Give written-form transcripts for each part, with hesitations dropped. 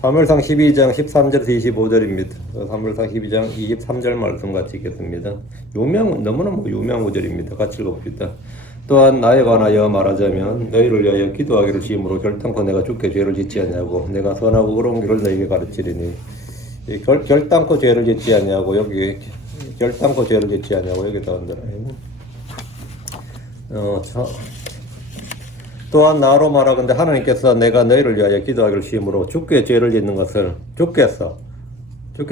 사무엘상 12장 13절에서 25절입니다. 사무엘상 12장 23절 말씀 같이 읽겠습니다. 너무나 유명한 구절입니다. 같이 읽어봅시다. 또한 나에 관하여 말하자면 너희를 위하여 기도하기를 시험으로 결단코 내가 주께 죄를 짓지 않냐고 내가 선하고 의로운 길을 너희에게 가르치리니 결단코 죄를 짓지 않냐고 여기 결단코 죄를 짓지 않냐고 여기다 한다라요. 또한 나로 말하건대 하나님께서 내가 너희를 위하여 기도하기를 시험으로 주께 죄를 짓는 것을 주께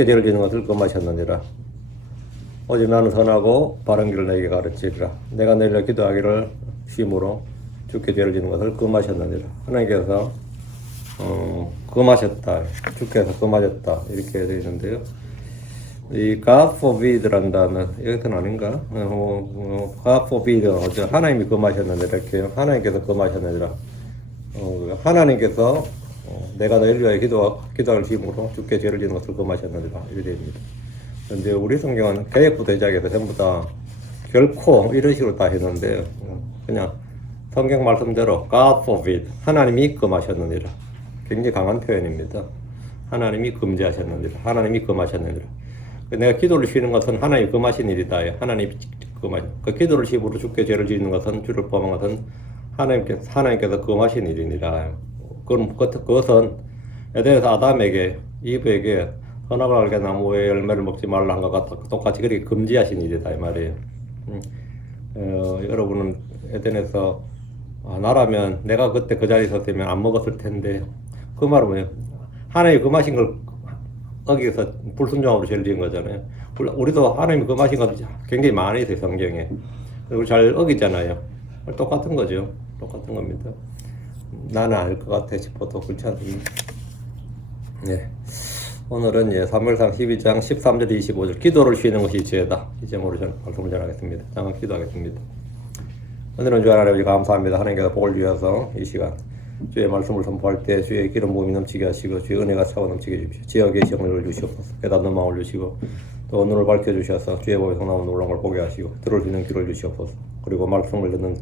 죄를 짓는 것을 금하셨느니라. 오직 나는 선하고 바른 길을 너희에게 가르치리라. 내가 너희를 위하여 기도하기를 시험으로 주께 죄를 짓는 것을 금하셨느니라. 하나님께서 금하셨다. 주께서 금하셨다. 이렇게 되어 있는데요. 이 God forbid라는 단어 이것은 아닌가? God forbid 하나님이 금하셨느니라 이렇게요. 하나님께서 금하셨느니라. 하나님께서 내가 너희를 위하여 기도할 힘으로 주께 죄를 짓는 것을 금하셨느니라 이렇게 됩니다. 그런데 우리 성경은 개혁부터 시작해서 전부 다 결코 이런 식으로 다 했는데 그냥 성경 말씀대로 God forbid 하나님이 금하셨느니라. 굉장히 강한 표현입니다. 하나님이 금지하셨느니라. 하나님이 금하셨느니라. 내가 기도를 쉬는 것은 하나님이 금하신 일이다. 하나님이 금하신. 그 기도를 힘으로 주께 죄를 짓는 것은 주를 범한 것은 하나님께서 금하신 일이니라. 그것은 에덴에서 아담에게 이브에게 선악을 알게 나무의 열매를 먹지 말라 한 것과 똑같이 그렇게 금지하신 일이다 이 말이에요. 여러분은 에덴에서 나라면 내가 그때 그 자리에 있었으면 안 먹었을 텐데 그 말은 뭐예요? 하나님이 금하신 걸 어기서 불순종으로 죄를 지은 거잖아요. 우리도 하나님이 금하신 것 굉장히 많이 있어요 성경에. 우리 잘 어기잖아요. 똑같은 거죠. 똑같은 겁니다. 나는 아닐 것 같아 싶어도 그렇지 않습니다. 네. 오늘은 사무엘상 12장 13절 25절 기도를 쉬는 것이 죄다. 이 제목으로 말씀을 전하겠습니다. 잠깐 기도하겠습니다. 오늘은 주 하나님 아버지 감사합니다. 하나님께서 복을 주셔서 이 시간 주의 말씀을 선포할 때 주의 기름 부음이 넘치게 하시고 주의 은혜가 차고 넘치게 해주십시오. 지역의 시험을 주시옵소서. 깨닫는 마음을 주시고 또 눈을 밝혀주셔서 주의 법에 성나온 놀라운 걸 보게 하시고 들을 수 있는 귀를 주시옵소서. 그리고 말씀을 듣는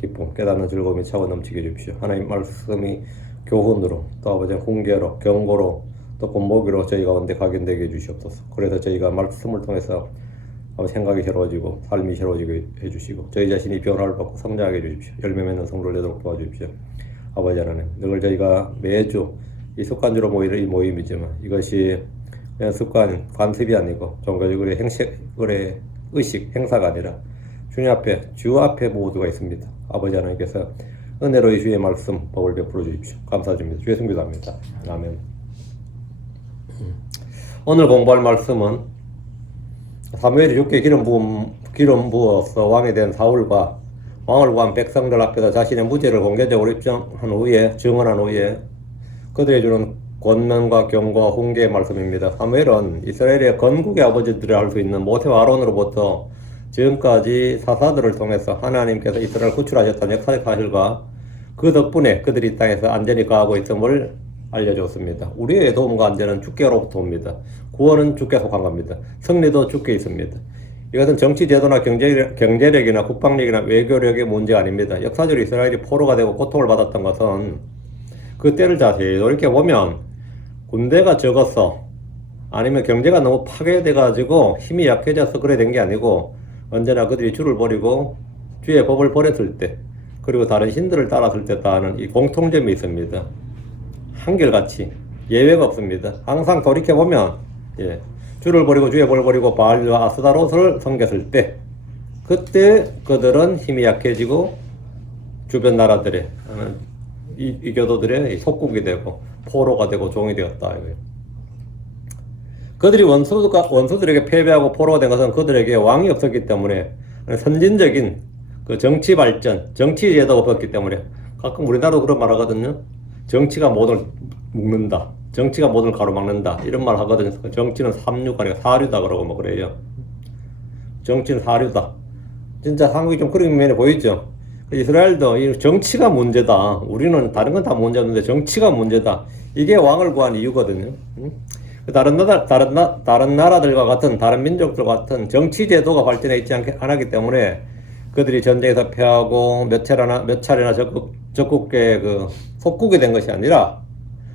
기쁨 깨닫는 즐거움이 차고 넘치게 해주십시오. 하나님 말씀이 교훈으로 또 아버지 훈계로 경고로 또 본보기로 저희 가운데 각인되게 해주시옵소서. 그래서 저희가 말씀을 통해서 생각이 새로워지고 삶이 새로워지게 해주시고 저희 자신이 변화를 받고 성장하게 해주십시오. 열매 맺는 성도를 되도록 도와주십시오. 아버지 하나님, 늘 저희가 매주 이 습관주로 모이는 이 모임이지만 이것이 그냥 습관, 관습이 아니고 종교적으로의 의식, 행사가 아니라 주 앞에 모두가 있습니다. 아버지 하나님께서 은혜로의 주의 말씀, 법을 베풀어 주십시오. 감사드립니다. 주의 승비합니다. 아멘. 오늘 공부할 말씀은 사무엘이 주께 기름 부어서 왕이 된 사울과 왕을 구한 백성들 앞에서 자신의 무죄를 공개적으로 증언한 후에 그들이 주는 권면과 경고와 훈계의 말씀입니다. 사무엘은 이스라엘의 건국의 아버지들을 알 수 있는 모세와 아론으로부터 지금까지 사사들을 통해서 하나님께서 이스라엘을 구출하셨다는 역사의 사실과 그 덕분에 그들이 이 땅에서 안전히 거하고 있음을 알려줬습니다. 우리의 도움과 안전은 주께로부터 옵니다. 구원은 주께 속한 겁니다. 승리도 주께 있습니다. 이것은 정치 제도나 경제력이나 국방력이나 외교력의 문제가 아닙니다. 역사적으로 이스라엘이 포로가 되고 고통을 받았던 것은 그 때를 자세히 돌이켜보면 군대가 적었어 아니면 경제가 너무 파괴돼가지고 힘이 약해져서 그래 된 게 아니고 언제나 그들이 주를 버리고 주의 법을 버렸을 때 그리고 다른 신들을 따랐을 때 따는 이 공통점이 있습니다. 한결같이 예외가 없습니다. 항상 돌이켜보면 주를 버리고 주의 법을 버리고 바알과 아스다롯을 섬겼을 때 그때 그들은 힘이 약해지고 주변 나라들의 이교도들의 속국이 되고 포로가 되고 종이 되었다. 그들이 원수들에게 패배하고 포로가 된 것은 그들에게 왕이 없었기 때문에 선진적인 그 정치 발전, 정치 제도가 없었기 때문에 가끔 우리나라도 그런 말 하거든요. 정치가 모든 묶는다. 정치가 모든 걸 가로막는다. 이런 말 하거든요. 정치는 삼류가 아니라 사류다 그러고 뭐 그래요. 정치는 사류다. 진짜 한국이 좀 그런 면에 보이죠. 이스라엘도 이 정치가 문제다. 우리는 다른 건 다 문제 없는데 정치가 문제다. 이게 왕을 구한 이유거든요. 다른 나라들과 같은 다른 민족들과 같은 정치 제도가 발전해 있지 않기 때문에 그들이 전쟁에서 패하고 몇 차례나 적국의 그 속국이 된 것이 아니라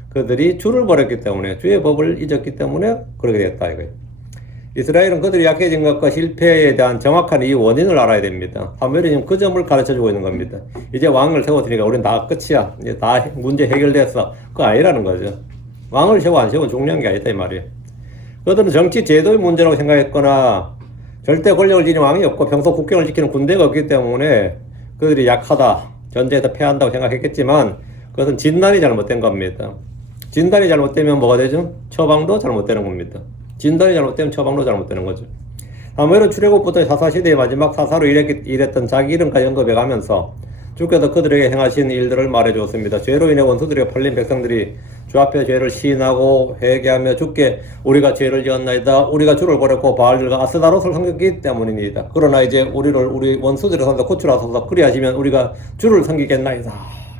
그들이 주를 버렸기 때문에, 주의 법을 잊었기 때문에 그렇게 됐다 이거예요. 이스라엘은 그들이 약해진 것과 실패에 대한 정확한 이 원인을 알아야 됩니다. 사무엘이 지금 그 점을 가르쳐주고 있는 겁니다. 이제 왕을 세웠으니까 우리는 다 끝이야. 이제 다 문제 해결됐어. 그거 아니라는 거죠. 왕을 세워 안 세우면 중요한 게 아니다 이 말이에요. 그들은 정치 제도의 문제라고 생각했거나 절대 권력을 지닌 왕이 없고 평소 국경을 지키는 군대가 없기 때문에 그들이 약하다, 전쟁에서 패한다고 생각했겠지만 그것은 진단이 잘못된 겁니다. 진단이 잘못되면 뭐가 되죠? 처방도 잘못되는 겁니다. 진단이 잘못되면 처방도 잘못되는 거죠. 사무엘은 출애굽부터 사사시대의 마지막 사사로 일했던 자기 이름까지 언급해가면서 주께서 그들에게 행하신 일들을 말해주었습니다. 죄로 인해 원수들에게 팔린 백성들이 주 앞에 죄를 시인하고 회개하며 주께 우리가 죄를 지었나이다. 우리가 주를 버렸고 바알들과 아스다롯을 섬겼기 때문입니다. 그러나 이제 우리 원수들의 손에서 구출하소서. 그리하시면 우리가 주를 섬기겠나이다.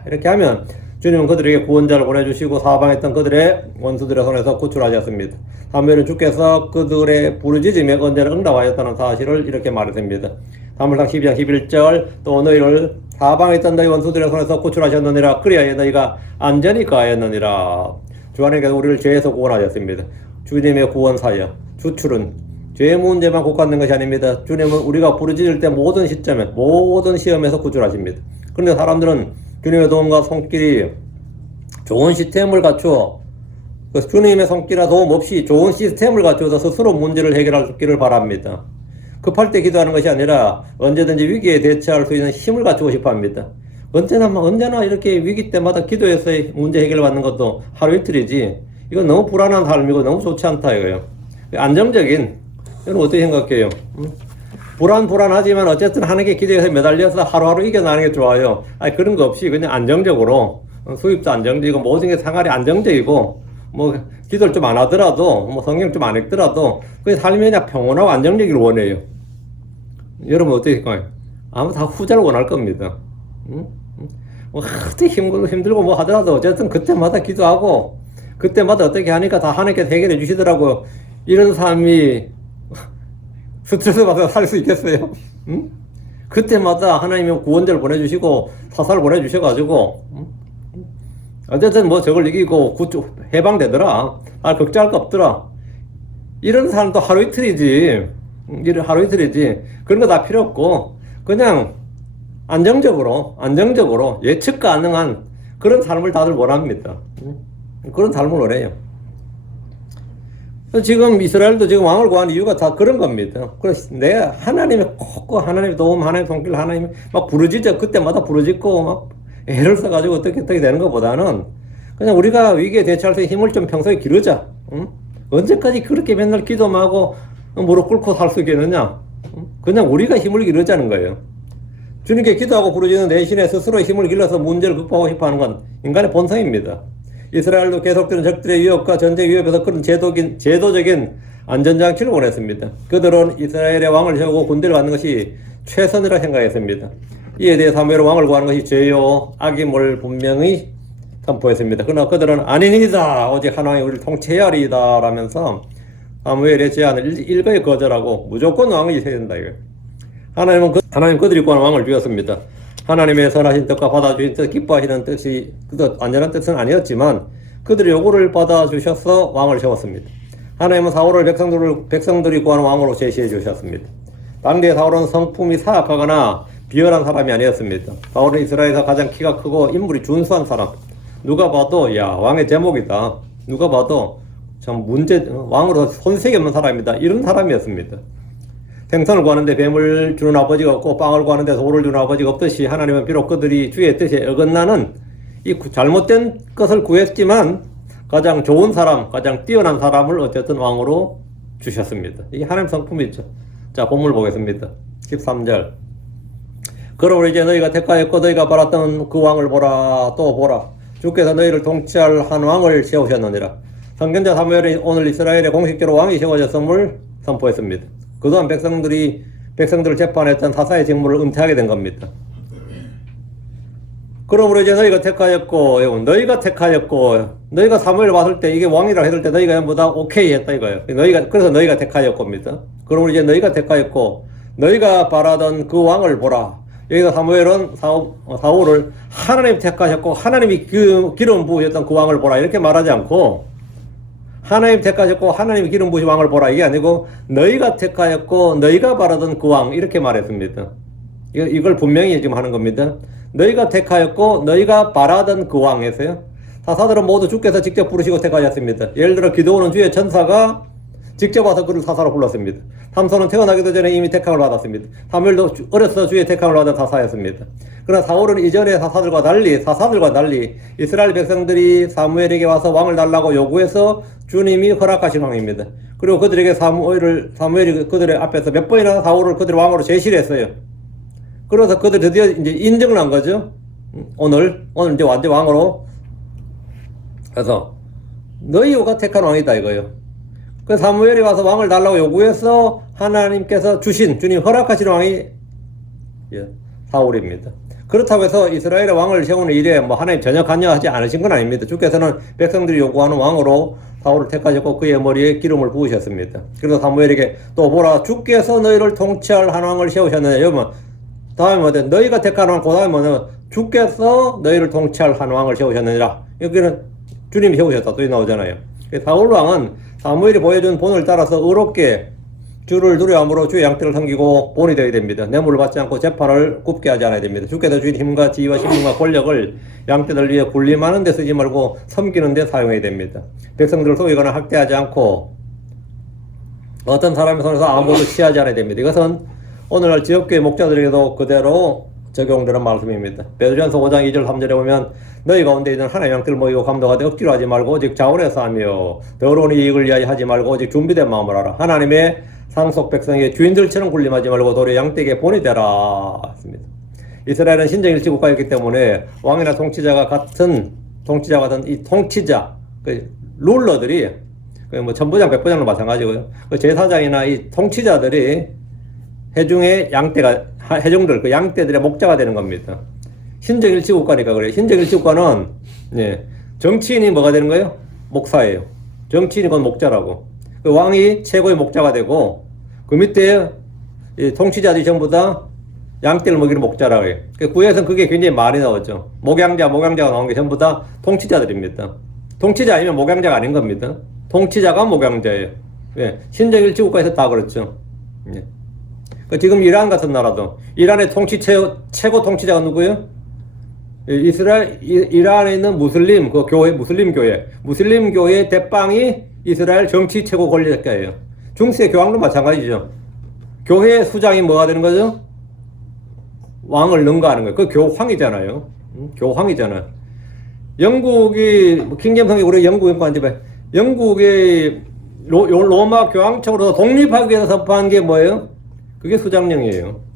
이렇게 하면 주님은 그들에게 구원자를 보내주시고 사방했던 그들의 원수들의 손에서 구출하셨습니다. 사무엘은 주께서 그들의 부르짖음에 언제나 응답하였다는 사실을 이렇게 말했습니다. 사무엘상 12장 11절 또 너희를 사방했던 너희 원수들의 손에서 구출하셨느니라. 그리하여 너희가 안전히 거하였느니라. 주 하나님께서 우리를 죄에서 구원하셨습니다. 주님의 구원 사역, 주출은 죄 문제만 국한된 것이 아닙니다. 주님은 우리가 부르짖을 때 모든 시점에 모든 시험에서 구출하십니다. 그런데 사람들은 주님의 도움과 손길이 좋은 시스템을 갖추어 주님의 손길이나 도움 없이 좋은 시스템을 갖추어서 스스로 문제를 해결하기를 바랍니다. 급할 때 기도하는 것이 아니라 언제든지 위기에 대처할 수 있는 힘을 갖추고 싶어 합니다. 언제나 이렇게 위기 때마다 기도해서 문제 해결을 받는 것도 하루 이틀이지. 이건 너무 불안한 삶이고 너무 좋지 않다 이거예요. 안정적인, 여러분 어떻게 생각해요? 불안하지만 어쨌든 하나님께 기도해서 매달려서 하루하루 이겨나가는 게 좋아요. 아니 그런 거 없이 그냥 안정적으로 수입도 안정적이고 모든 게 생활이 안정적이고 뭐 기도를 좀 안 하더라도 뭐 성경 좀 안 읽더라도 그 삶이 그냥 평온하고 안정적이길 원해요. 여러분 어떻게 생각해요? 아마 다 후자를 원할 겁니다. 뭐 어떻게 힘들고 뭐 하더라도 어쨌든 그때마다 기도하고 그때마다 어떻게 하니까 다 하나님께서 해결해 주시더라고요. 이런 삶이 스트레스 받아서 살 수 있겠어요? 응? 그때마다 하나님은 구원자를 보내주시고 사사를 보내주셔가지고 어쨌든 뭐 저걸 이기고 해방되더라. 걱정할 거 없더라. 이런 사람도 하루 이틀이지. 그런 거 다 필요 없고 그냥 안정적으로 예측 가능한 그런 삶을 다들 원합니다. 그런 삶을 원해요. 지금 이스라엘도 지금 왕을 구하는 이유가 다 그런 겁니다. 그래서 내가 하나님의 하나님의 도움, 하나님의 손길, 하나님 막 부르짖어 그때마다 부르짖고 막 애를 써가지고 어떻게 되는 것보다는 그냥 우리가 위기에 대처할 수 있는 힘을 좀 평소에 기르자. 응? 언제까지 그렇게 맨날 기도만 하고 무릎 꿇고 살 수 있겠느냐? 응? 그냥 우리가 힘을 기르자는 거예요. 주님께 기도하고 부르짖는 내신에 스스로의 힘을 길러서 문제를 극복하고 싶어하는 건 인간의 본성입니다. 이스라엘도 계속되는 적들의 위협과 전쟁 위협에서 그런 제도적인 안전장치를 원했습니다. 그들은 이스라엘의 왕을 세우고 군대를 갖는 것이 최선이라 생각했습니다. 이에 대해 사무엘은 왕을 구하는 것이 죄요 악임을 분명히 선포했습니다. 그러나 그들은 아니니다. 오직 하나님이 우리를 통치해야 하리이다 라면서 사무엘의 제안을 일거에 거절하고 무조건 왕이 있어야 된다. 하나님 그들이 구하는 왕을 주었습니다. 하나님의 선하신 뜻과 받아주신 뜻, 기뻐하시는 뜻이 완전한 뜻은 아니었지만 그들의 요구를 받아주셔서 왕을 세웠습니다. 하나님은 사울을 백성들이 구하는 왕으로 제시해 주셨습니다. 당대 사울은 성품이 사악하거나 비열한 사람이 아니었습니다. 사울은 이스라엘에서 가장 키가 크고 인물이 준수한 사람. 누가 봐도 야 왕의 제목이다. 누가 봐도 참 왕으로 손색이 없는 사람이다. 이런 사람이었습니다. 생선을 구하는데 뱀을 주는 아버지가 없고 빵을 구하는데 소를 주는 아버지가 없듯이 하나님은 비록 그들이 주의 뜻에 어긋나는 이 잘못된 것을 구했지만 가장 좋은 사람, 가장 뛰어난 사람을 어쨌든 왕으로 주셨습니다. 이게 하나님 성품이죠. 자, 본문 보겠습니다. 13절. 그러므로 이제 너희가 택하였고 너희가 바랐던 그 왕을 보라. 또 보라. 주께서 너희를 통치할 한 왕을 세우셨느니라. 선견자 사무엘이 오늘 이스라엘의 공식적으로 왕이 세워졌음을 선포했습니다. 그동안 백성들을 재판했던 사사의 직무를 은퇴하게 된 겁니다. 그러므로 이제 너희가 택하였고 너희가 사무엘을 봤을 때 이게 왕이라고 했을 때 너희가 전부 다 오케이 했다 이거예요. 그래서 너희가 택하였고입니다. 그러므로 이제 너희가 택하였고 너희가 바라던 그 왕을 보라. 여기서 사무엘은 사울을 하나님 택하셨고 하나님이 기름 부으셨던 그 왕을 보라 이렇게 말하지 않고 하나님 택하셨고 하나님이 기름 부으신 왕을 보라 이게 아니고 너희가 택하였고 너희가 바라던 그 왕 이렇게 말했습니다. 이걸 분명히 지금 하는 겁니다. 너희가 택하였고 너희가 바라던 그 왕에서요. 사사들은 모두 주께서 직접 부르시고 택하셨습니다. 예를 들어 기드온은 주의 천사가 직접 와서 그를 사사로 불렀습니다. 삼손은 태어나기도 전에 이미 택함을 받았습니다. 사무엘도 어려서 주의 택함을 받은 사사였습니다. 그러나 사울은 이전의 사사들과 달리 이스라엘 백성들이 사무엘에게 와서 왕을 달라고 요구해서 주님이 허락하신 왕입니다. 그리고 그들에게 사무엘이 그들의 앞에서 몇 번이나 사울을 그들의 왕으로 제시를 했어요. 그래서 그들이 드디어 이제 인정을 한 거죠. 오늘 이제 완전 왕으로. 그래서 너희가 택한 왕이다 이거예요. 그 사무엘이 와서 왕을 달라고 요구해서 하나님께서 주님 허락하신 왕이 사울입니다. 그렇다고 해서 이스라엘의 왕을 세우는 일에 뭐 하나님 전혀 관여하지 않으신 건 아닙니다. 주께서는 백성들이 요구하는 왕으로 사울을 택하셨고 그의 머리에 기름을 부으셨습니다. 그래서 사무엘에게 또 보라 주께서 너희를 통치할 한 왕을 세우셨느냐. 여러분 다음에 뭐든 너희가 택한 왕 그 다음에 뭐는 주께서 너희를 통치할 한 왕을 세우셨느니라. 여기는 주님이 세우셨다 또 나오잖아요. 사울 왕은 사무엘이 보여준 본을 따라서 의롭게 주를 두려움으로 주의 양떼를 섬기고 본이 되어야 됩니다. 뇌물을 받지 않고 재판을 굽게 하지 않아야 됩니다. 주께서 주신 힘과 지위와 신분과 권력을 양떼들 위해 군림하는 데 쓰지 말고 섬기는 데 사용해야 됩니다. 백성들을 속이거나 학대하지 않고 어떤 사람의 손에서 아무것도 취하지 않아야 됩니다. 이것은 오늘날 지역교회 목자들에게도 그대로 적용되는 말씀입니다. 베드로전서 5장 2절 3절에 보면 너희 가운데 있는 하나님의 양떼를 모이고 감독하되 억지로 하지 말고 오직 자원해서 하며 더러운 이익을 위하여 하지 말고 오직 준비된 마음을 하라. 하나님의 상속 백성의 주인들처럼 군림하지 말고 도리어 양떼에게 본이 되라 했습니다. 이스라엘은 신정일치 국가였기 때문에 왕이나 통치자가 같은 이 통치자 그 룰러들이 뭐 천부장 백부장도 마찬가지고요. 그 제사장이나 이 통치자들이 회중의 회중들 그 양떼들의 목자가 되는 겁니다. 신정일치 국가니까 그래요. 신정일치 국가는 정치인이 뭐가 되는 거예요? 목사예요. 정치인이 건 목자라고. 그 왕이 최고의 목자가 되고 그 밑에 통치자들이 전부 다 양떼를 먹이는 목자라고 해요. 그 구에서는 그게 굉장히 많이 나오죠. 목양자가 나온 게 전부 다 통치자들입니다. 통치자 아니면 목양자가 아닌 겁니다. 통치자가 목양자예요. 신정일치 국가에서 다 그렇죠. 지금 이란 같은 나라도 이란의 최고 통치자가 누구예요? 이란에 있는 무슬림 교회 대빵이 이스라엘 정치 최고 권력자예요. 중세 교황도 마찬가지죠. 교회 수장이 뭐가 되는 거죠? 왕을 능가하는 거예요. 그 교황이잖아요. 교황이잖아요. 영국이 킹잼성이 우리 영국의 로마 교황청으로서 독립하기 위해서 선포한 게 뭐예요? 그게 수장령이에요.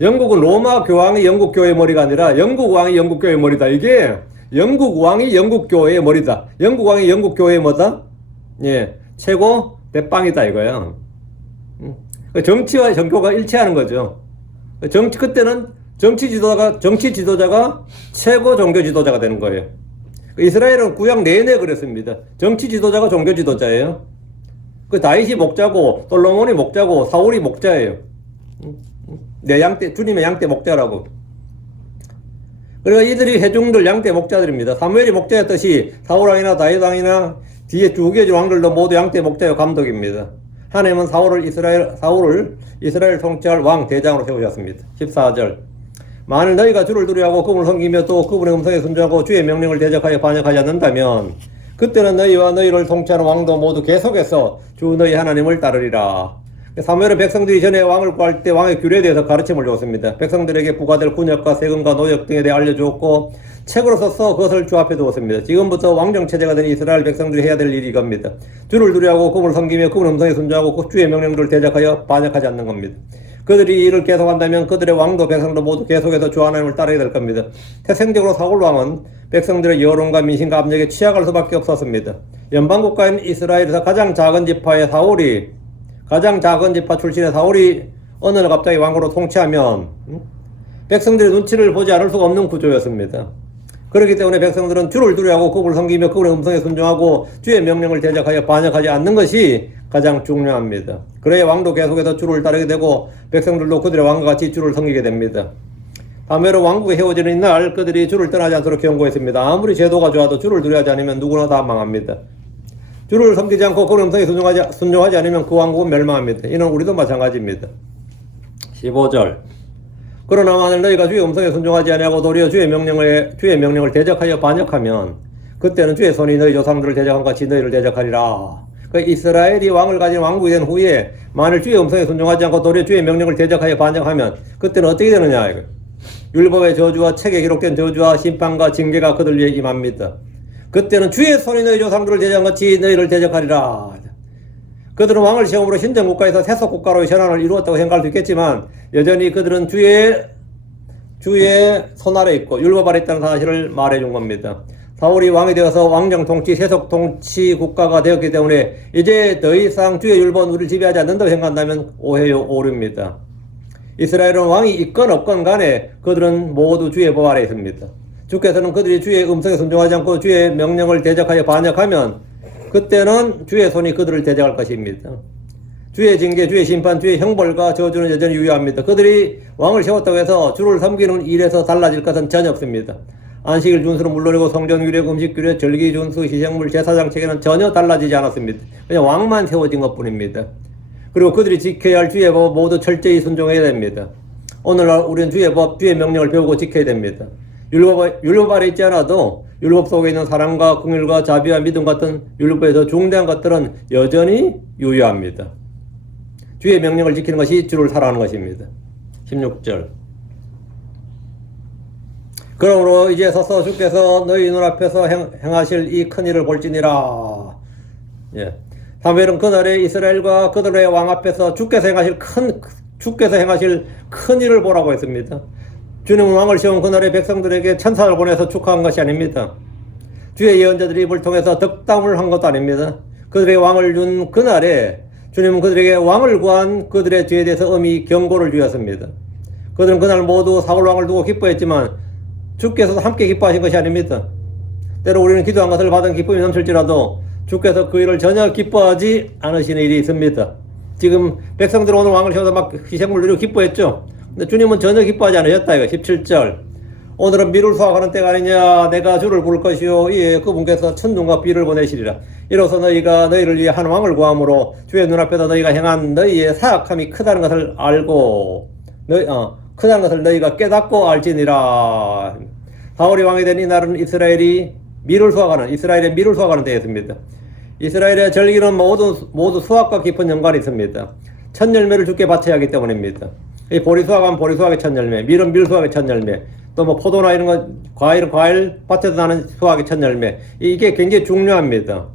영국은 로마 교황이 영국 교회의 머리가 아니라 영국 왕이 영국 교회의 머리다. 이게 영국 왕이 영국 교회의 머리다. 영국 왕이 영국 교회의 뭐다? 최고 대빵이다 이거야. 정치와 정교가 일치하는 거죠. 그때는 정치 지도자가 최고 종교 지도자가 되는 거예요. 이스라엘은 구약 내내 그랬습니다. 정치 지도자가 종교 지도자예요. 그 다윗이 목자고 솔로몬이 목자고 사울이 목자예요. 주님의 양떼 목자라고. 그러니까 이들이 회중들 양떼 목자들입니다. 사무엘이 목자였듯이 사울왕이나 다윗왕이나 뒤에 쭉 이어진 왕들도 모두 양떼 목자요 감독입니다. 하나님은 사울을 이스라엘 통치할 왕 대장으로 세우셨습니다. 14절. 만일 너희가 주를 두려워하고 그분을 섬기며 또 그분의 음성에 순종하고 주의 명령을 대적하여 반역하지 않는다면 그때는 너희와 너희를 통치하는 왕도 모두 계속해서 주 너희 하나님을 따르리라. 사무엘은 백성들이 전에 왕을 구할 때 왕의 규례에 대해서 가르침을 줬습니다. 백성들에게 부과될 군역과 세금과 노역 등에 대해 알려주었고 책으로 써서 그것을 주 앞에 두었습니다. 지금부터 왕정체제가 된 이스라엘 백성들이 해야 될 일이 이겁니다. 주를 두려워하고 그분을 섬기며 그분의 음성에 순종하고 주의 명령들을 대적하여 반역하지 않는 겁니다. 그들이 이를 계속한다면 그들의 왕도 백성도 모두 계속해서 주 하나님을 따르게 될 겁니다. 태생적으로 사울 왕은 백성들의 여론과 민심과 압력에 취약할 수밖에 없었습니다. 연방국가인 이스라엘에서 가장 작은 지파 출신의 사울이 어느 날 갑자기 왕으로 통치하면 백성들의 눈치를 보지 않을 수가 없는 구조였습니다. 그렇기 때문에 백성들은 주를 두려워하고 그분을 섬기며 그분의 음성에 순종하고 주의 명령을 대적하여 반역하지 않는 것이 가장 중요합니다. 그래야 왕도 계속해서 주를 따르게 되고 백성들도 그들의 왕과 같이 주를 섬기게 됩니다. 다음에로 왕국이 헤어지는 이날 그들이 주를 떠나지 않도록 경고했습니다. 아무리 제도가 좋아도 주를 두려워하지 않으면 누구나 다 망합니다. 주를 섬기지 않고 그의 음성에 순종하지 않으면 그 왕국은 멸망합니다. 이는 우리도 마찬가지입니다. 15절. 그러나 만일 너희가 주의 음성에 순종하지 아니하고 도리어 주의 명령을 대적하여 반역하면 그때는 주의 손이 너희 조상들을 대적한 같이 너희를 대적하리라. 그 이스라엘이 왕을 가진 왕국이 된 후에 만일 주의 음성에 순종하지 않고 도리어 주의 명령을 대적하여 반역하면 그때는 어떻게 되느냐 이거. 율법의 저주와 책에 기록된 저주와 심판과 징계가 그들 위에 임합니다. 그때는 주의 손이 너희 조상들을 대적한 같이 너희를 대적하리라. 그들은 왕을 시험으로 신정국가에서 세속국가로 전환을 이루었다고 생각할 수 있겠지만 여전히 그들은 주의 손 아래 있고 율법 아래 있다는 사실을 말해준 겁니다. 사울이 왕이 되어서 왕정 통치, 세속 통치 국가가 되었기 때문에 이제 더 이상 주의 율법은 우리를 지배하지 않는다고 생각한다면 오해요, 오류입니다. 이스라엘은 왕이 있건 없건 간에 그들은 모두 주의 법 아래 있습니다. 주께서는 그들이 주의 음성에 순종하지 않고 주의 명령을 대적하여 반역하면 그때는 주의 손이 그들을 대적할 것입니다. 주의 징계, 주의 심판, 주의 형벌과 저주는 여전히 유효합니다. 그들이 왕을 세웠다고 해서 주를 섬기는 일에서 달라질 것은 전혀 없습니다. 안식일 준수는 물론이고 성전규례, 음식규례, 절기 준수, 희생물, 제사장 체계는 전혀 달라지지 않았습니다. 그냥 왕만 세워진 것뿐입니다. 그리고 그들이 지켜야 할 주의 법 모두 철저히 순종해야 됩니다. 오늘날 우리는 주의 법, 주의 명령을 배우고 지켜야 됩니다. 율법 아래 있지 않아도 율법 속에 있는 사랑과 긍휼과 자비와 믿음 같은 율법의 더 중대한 것들은 여전히 유효합니다. 주의 명령을 지키는 것이 주를 사랑하는 것입니다. 16절. 그러므로 이제 서서 주께서 너희 눈앞에서 행하실 이 큰 일을 볼지니라. 예. 사무엘은 그날에 이스라엘과 그들의 왕 앞에서 주께서 행하실 큰 일을 보라고 했습니다. 주님은 왕을 세운 그날의 백성들에게 천사를 보내서 축하한 것이 아닙니다. 주의 예언자들이 입을 통해서 덕담을 한 것도 아닙니다. 그들의 왕을 준 그날에 주님은 그들에게 왕을 구한 그들의 죄에 대해서 엄히 경고를 주었습니다. 그들은 그날 모두 사울 왕을 두고 기뻐했지만 주께서도 함께 기뻐하신 것이 아닙니다. 때로 우리는 기도한 것을 받은 기쁨이 넘칠지라도 주께서 그 일을 전혀 기뻐하지 않으시는 일이 있습니다. 지금 백성들은 오늘 왕을 세워서 막 희생물 드리고 기뻐했죠. 근데 주님은 전혀 기뻐하지 않으셨다 이거. 17절. 오늘은 밀을 수확하는 때가 아니냐. 내가 주를 부를 것이요 이에 그분께서 천둥과 비를 보내시리라. 이로써 너희가 너희를 위해 한 왕을 구함으로 주의 눈앞에서 너희가 행한 너희의 사악함이 크다는 것을 알고 크다는 것을 너희가 깨닫고 알지니라. 사울이 왕이 된 이날은 이스라엘의 밀을 수확하는 때였습니다. 이스라엘의 절기는 모두 수확과 깊은 연관이 있습니다. 첫 열매를 주께 바쳐야 하기 때문입니다. 이 보리 수확하면 보리 수확의 첫 열매, 밀은 밀 수확의 첫 열매, 또 뭐 포도나 이런 거, 과일은 과일 밭에서 나는 수확의 첫 열매. 이게 굉장히 중요합니다.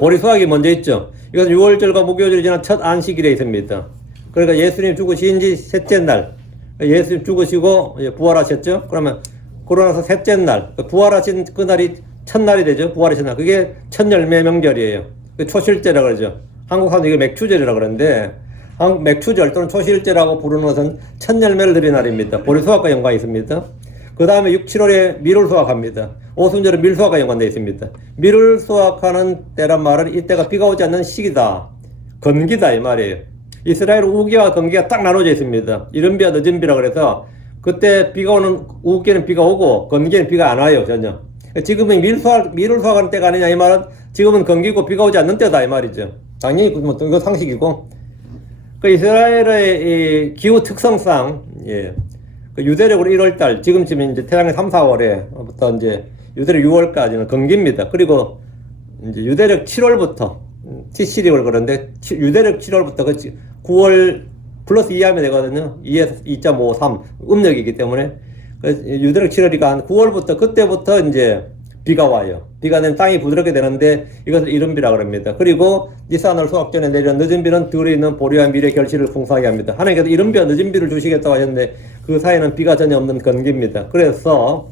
보리 수확이 먼저 있죠. 이것은 6월절과 무교절이 지난 첫 안식일에 있습니다. 그러니까 예수님 죽으신 지 셋째 날, 예수님 죽으시고 부활하셨죠. 그러면 그러고 나서 셋째 날, 부활하신 그날이 첫날이 되죠. 부활하신 날. 그게 첫 열매 명절이에요. 초실제라고 그러죠. 한국 사람들 이게 맥추절이라고 그러는데 맥추절 또는 초실제라고 부르는 것은 첫 열매를 드린 날입니다. 보리 수확과 연관이 있습니다. 그 다음에 6, 7월에 밀을 수확합니다. 오순절은 밀 수확과 연관되어 있습니다. 밀을 수확하는 때란 말은 이때가 비가 오지 않는 시기다. 건기다 이 말이에요. 이스라엘 우기와 건기가 딱 나눠져 있습니다. 이른 비와 늦은 비라 그래서 그때 비가 오는 우기에는 비가 오고 건기에는 비가 안 와요 전혀. 지금은 밀을 수확하는 때가 아니냐 이 말은 지금은 건기고 비가 오지 않는 때다 이 말이죠. 당연히 뭐 이거 상식이고. 그 이스라엘의 기후 특성상 그 유대력으로 1월달 지금쯤 이제 태양의 3, 4월에부터 이제 유대력 6월까지는 건기입니다. 그리고 이제 유대력 7월부터 T-시력을 그러는데 유대력 7월부터 9월 플러스 2하면 되거든요. 2에서 2.53 음력이기 때문에 유대력 7월이니까 한 9월부터 그때부터 이제 비가 와요. 비가 되면 땅이 부드럽게 되는데 이것을 이른비라 그럽니다. 그리고 니산월 수확 전에 내리는 늦은 비는 들에 있는 보리와 밀의 결실을 풍성하게 합니다. 하나님께서 이른비와 늦은 비를 주시겠다고 하셨는데 그 사이에는 비가 전혀 없는 건기입니다. 그래서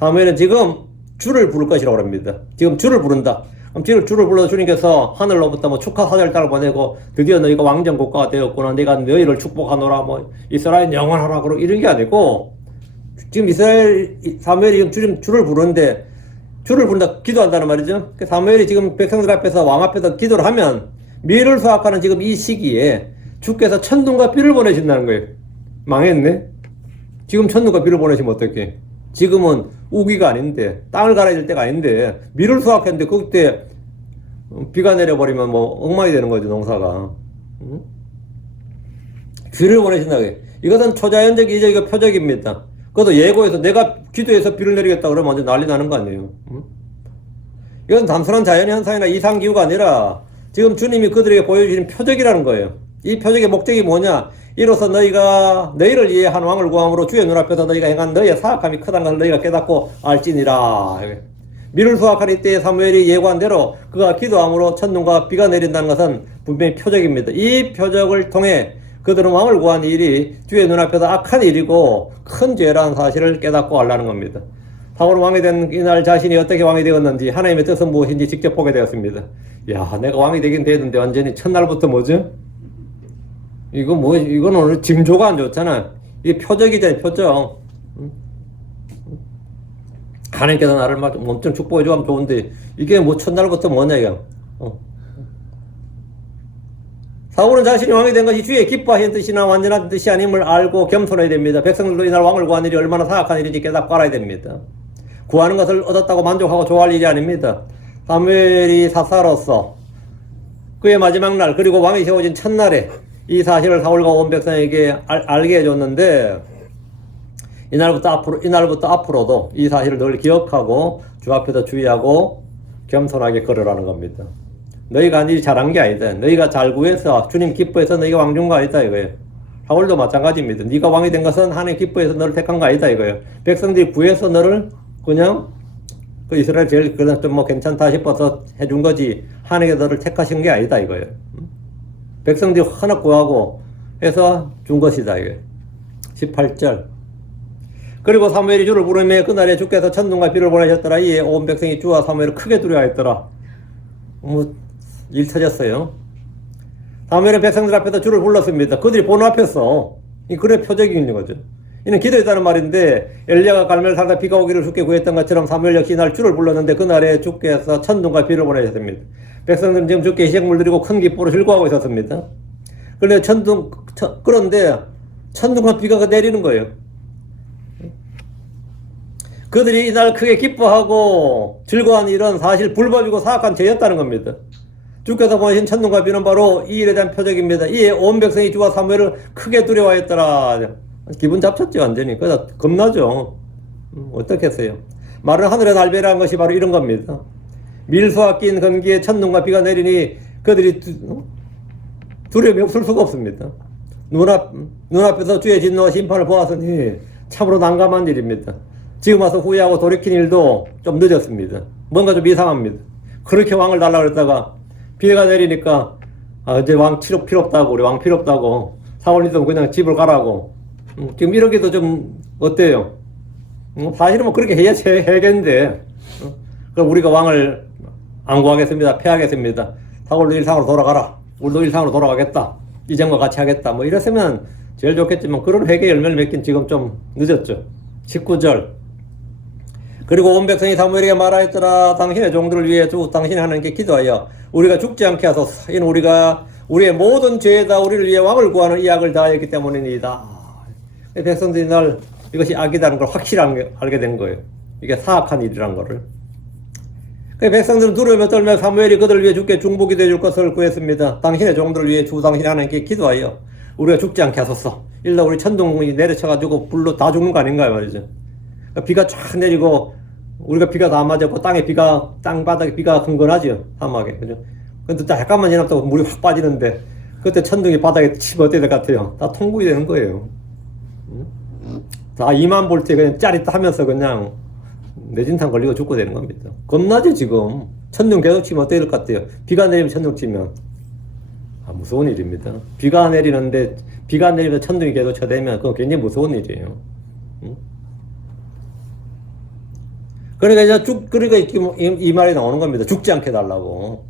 사무엘은 지금 주를 부를 것이라고 합니다. 지금 주를 부른다. 그럼 주를 불러 주님께서 하늘로부터 뭐 축하 사절을 따라 보내고 드디어 너희가 왕정 국가가 되었구나. 내가 너희를 축복하노라. 뭐 이스라엘 영원하라. 그러고 이런 게 아니고 지금 사무엘이 지금 주를 부르는데 주를 부른다 기도한다는 말이죠. 사무엘이 지금 백성들 앞에서 왕 앞에서 기도를 하면 밀을 수확하는 지금 이 시기에 주께서 천둥과 비를 보내신다는 거예요. 망했네. 지금 천둥과 비를 보내시면 어떡해? 지금은 우기가 아닌데, 땅을 갈아야 될 때가 아닌데, 밀을 수확했는데 그때 비가 내려버리면 뭐 엉망이 되는 거죠, 농사가. 응? 비를 보내신다고 해. 이것은 초자연적 이적이고 표적입니다. 그것도 예고해서 내가 기도해서 비를 내리겠다 그러면 완전 난리 나는 거 아니에요. 응? 이건 단순한 자연현상이나 이상기후가 아니라 지금 주님이 그들에게 보여주시는 표적이라는 거예요. 이 표적의 목적이 뭐냐? 이로써 너희가 너희를 위해 한 왕을 구함으로 주의 눈앞에서 너희가 행한 너희의 사악함이 크다는 것을 너희가 깨닫고 알지니라. 밀을 수확할 이때에 사무엘이 예고한 대로 그가 기도함으로 천둥과 비가 내린다는 것은 분명히 표적입니다. 이 표적을 통해 그들은 왕을 구한 일이 주의 눈앞에서 악한 일이고 큰 죄라는 사실을 깨닫고 알라는 겁니다. 사울은 왕이 된 이날 자신이 어떻게 왕이 되었는지 하나님의 뜻은 무엇인지 직접 보게 되었습니다. 야, 내가 왕이 되긴 되는데 완전히 첫날부터 뭐죠? 이건 오늘 징조가 안 좋잖아. 이게 표적이잖아, 표적. 하나님께서 나를 막 엄청 축복해주고 하면 좋은데 이게 뭐 첫날부터 뭐냐 이거. 사울은 자신이 왕이 된 것이 주의 기뻐하신 뜻이나 완전한 뜻이 아님을 알고 겸손해야 됩니다. 백성들도 이날 왕을 구한 일이 얼마나 사악한 일인지 깨닫고 알아야 됩니다. 구하는 것을 얻었다고 만족하고 좋아할 일이 아닙니다. 사무엘이 사사로서 그의 마지막 날 그리고 왕이 세워진 첫날에 이 사실을 사울과 온 백성에게 알게 해줬는데 이날부터 앞으로도 이 사실을 늘 기억하고 주 앞에서 주의하고 겸손하게 걸으라는 겁니다. 너희가 한 일이 잘한 게 아니다. 너희가 잘 구해서 주님 기뻐해서 너희가 왕 준 거 아니다 이거예요. 사울도 마찬가지입니다. 네가 왕이 된 것은 하나님 기뻐해서 너를 택한 거 아니다 이거예요. 백성들이 구해서 너를 그냥 그 이스라엘 제일 그냥 좀 뭐 괜찮다 싶어서 해준 거지 하나님께 너를 택하신 게 아니다 이거예요. 백성들이 하나 구하고 해서 준 것이다 이거예요. 18절 그리고 사무엘이 주를 부르매 그날에 주께서 천둥과 비를 보내셨더라. 이에 온 백성이 주와 사무엘을 크게 두려워했더라. 일 터졌어요. 사무엘은 백성들 앞에서 주를 불렀습니다. 그들이 보는 앞에서 이 그래 표적이 있는 거죠. 이는 기도했다는 말인데 엘리야가 갈멜 산에 비가 오기를 주께 구했던 것처럼 사무엘 역시 이날 주를 불렀는데 그날에 주께서 천둥과 비를 보내셨습니다. 백성들은 지금 주께 희생물 드리고 큰 기뻐로 즐거워하고 있었습니다. 그런데 그런데 천둥과 비가 내리는 거예요. 그들이 이날 크게 기뻐하고 즐거워하는 일은 사실 불법이고 사악한 죄였다는 겁니다. 주께서 보내신 천둥과 비는 바로 이 일에 대한 표적입니다. 이에 온 백성이 주와 사무엘을 크게 두려워했더라. 기분 잡쳤죠 완전히. 그래서 겁나죠. 어떻게 했어요? 말은 하늘에 날벼락한 것이 바로 이런 겁니다. 밀수와 낀 건기에 천둥과 비가 내리니 그들이 두려움이 없을 수가 없습니다. 눈앞에서 주의 진노와 심판을 보았으니 참으로 난감한 일입니다. 지금 와서 후회하고 돌이킨 일도 좀 늦었습니다. 뭔가 좀 이상합니다. 그렇게 왕을 달라고 했다가 비가 내리니까 이제 왕 필요 없다고 우리 왕 필요 없다고 사울님도 그냥 집을 가라고 지금 이러기도 좀 어때요? 사실은 뭐 그렇게 해야겠는데 그럼 우리가 왕을 안 구하겠습니다. 패하겠습니다. 사울도 일상으로 돌아가라. 우리도 일상으로 돌아가겠다. 이전과 같이 하겠다. 뭐 이랬으면 제일 좋겠지만 그런 회개 열매를 맺긴 지금 좀 늦었죠. 19절 그리고 온 백성이 사무엘에게 말하였더라. 당신의 종들을 위해 주 당신이 하나님께 기도하여 우리가 죽지 않게 하소서. 이는 우리가 우리의 모든 죄에다 우리를 위해 왕을 구하는 이 악을 다하였기 때문입니다. 백성들이 날 이것이 악이라는 걸 확실히 알게 된 거예요. 이게 사악한 일이라는 거를. 백성들은 두려움에 떨며 사무엘이 그들을 위해 주께 중보기도 해줄 것을 구했습니다. 당신의 종들을 위해 주 당신이 하나님께 기도하여 우리가 죽지 않게 하소서. 일러 우리 천둥이 내려쳐가지고 불로 다 죽는 거 아닌가요 말이죠. 비가 쫙 내리고 우리가 비가 다 맞았고 땅바닥에 비가 흥건하죠. 사막에. 그죠? 근데 딱 잠깐만 지났다고 물이 확 빠지는데 그때 천둥이 바닥에 치면 어떻게 될 것 같아요? 다 통곡이 되는 거예요. 다 2만 볼트에 그냥 짜릿하면서 그냥 뇌진탕 걸리고 죽고 되는 겁니다. 겁나죠 지금. 천둥 계속 치면 어떻게 될 것 같아요? 비가 내리면 천둥 치면 무서운 일입니다. 비가 내리면 천둥이 계속 쳐대면 그건 굉장히 무서운 일이에요. 그러니까 이 말이 나오는 겁니다. 죽지 않게 달라고.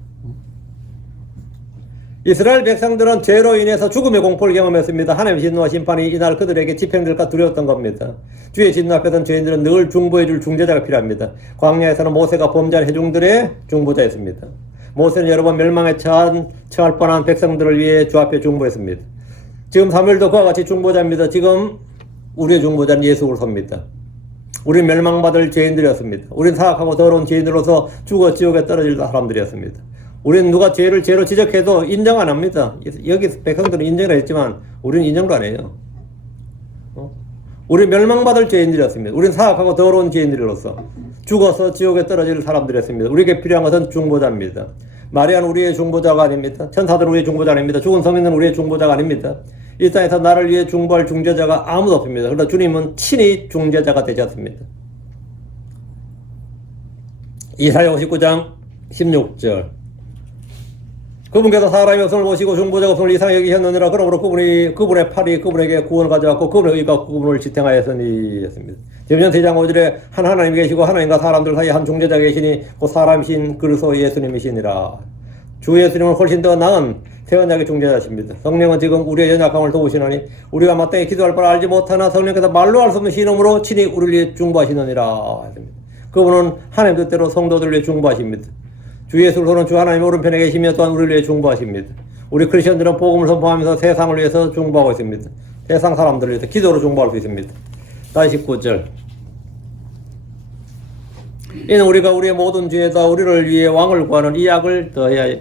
이스라엘 백성들은 죄로 인해서 죽음의 공포를 경험했습니다. 하나님의 진노와 심판이 이날 그들에게 집행될까 두려웠던 겁니다. 주의 진노 앞에선 죄인들은 늘 중보해줄 중재자가 필요합니다. 광야에서는 모세가 범죄한 회중들의 중보자였습니다. 모세는 여러 번 멸망에 처할 뻔한 백성들을 위해 주 앞에 중보했습니다. 지금 사무엘도 그와 같이 중보자입니다. 지금 우리의 중보자는 예수 그리스도입니다. 우리는 멸망받을 죄인들이었습니다. 우리는 사악하고 더러운 죄인으로서 죽어 지옥에 떨어질 사람들이었습니다. 우리는 누가 죄를 죄로 지적해도 인정 안 합니다. 여기 백성들은 인정을 했지만 우리는 인정도 안 해요. 우리 멸망받을 죄인들이었습니다. 우리는 사악하고 더러운 죄인들로서 죽어서 지옥에 떨어질 사람들이었습니다. 우리에게 필요한 것은 중보자입니다. 마리아는 우리의 중보자가 아닙니다. 천사들은 우리의 중보자 아닙니다. 죽은 성인은 우리의 중보자가 아닙니다. 이 땅에서 나를 위해 중보할 중재자가 아무도 없습니다. 그러나 주님은 친히 중재자가 되셨습니다. 이사야 59장 16절 그분께서 사람의 없음을 보시고 중보자가 없음을 이상히 여기셨느니라. 그러므로 그분의 팔이 그분에게 구원을 가져왔고 그분의 의가 그분을 지탱하였으니 였습니다. 제비전 3장 5절에 한 하나님이 계시고 하나님과 사람들 사이에 한 중재자 계시니 곧 사람이신 그리스도 예수님이시니라. 주 예수님은 훨씬 더 나은 태언약의 중재자십니다. 성령은 지금 우리의 연약함을 도우시나니 우리가 마땅히 기도할 바를 알지 못하나 성령께서 말로 할 수 없는 신음으로 친히 우리를 위해 중보하시느니라. 그분은 하나님 뜻대로 성도들을 위해 중보하십니다. 주 예수로는 주 하나님 오른편에 계시며 또한 우리를 위해 중보하십니다. 우리 크리스천들은 복음을 선포하면서 세상을 위해서 중보하고 있습니다. 세상 사람들을 위해서 기도로 중보할 수 있습니다. 다시 19절 이는 우리가 우리의 모든 죄에다 우리를 위해 왕을 구하는 이 약을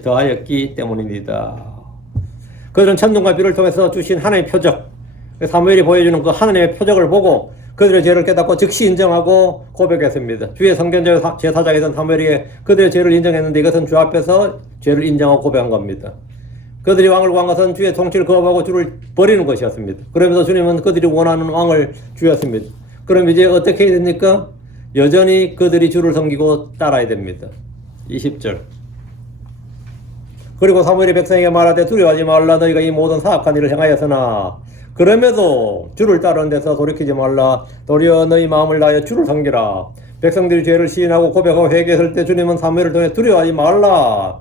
더하였기 때문입니다. 그들은 천둥과 비를 통해서 주신 하나님의 표적, 사무엘이 보여주는 그 하나님의 표적을 보고 그들의 죄를 깨닫고 즉시 인정하고 고백했습니다. 주의 성견자 제사장이던 사무엘이 그들의 죄를 인정했는데 이것은 주 앞에서 죄를 인정하고 고백한 겁니다. 그들이 왕을 구한 것은 주의 통치를 거부하고 주를 버리는 것이었습니다. 그러면서 주님은 그들이 원하는 왕을 주였습니다. 그럼 이제 어떻게 해야 됩니까? 여전히 그들이 주를 섬기고 따라야 됩니다. 20절 그리고 사무엘이 백성에게 말하되 두려워하지 말라. 너희가 이 모든 사악한 일을 행하였으나 그럼에도 주를 따르는 데서 돌이키지 말라. 도리어 너희 마음을 다하여 주를 섬기라. 백성들이 죄를 시인하고 고백하고 회개했을 때 주님은 사무엘을 통해 두려워하지 말라.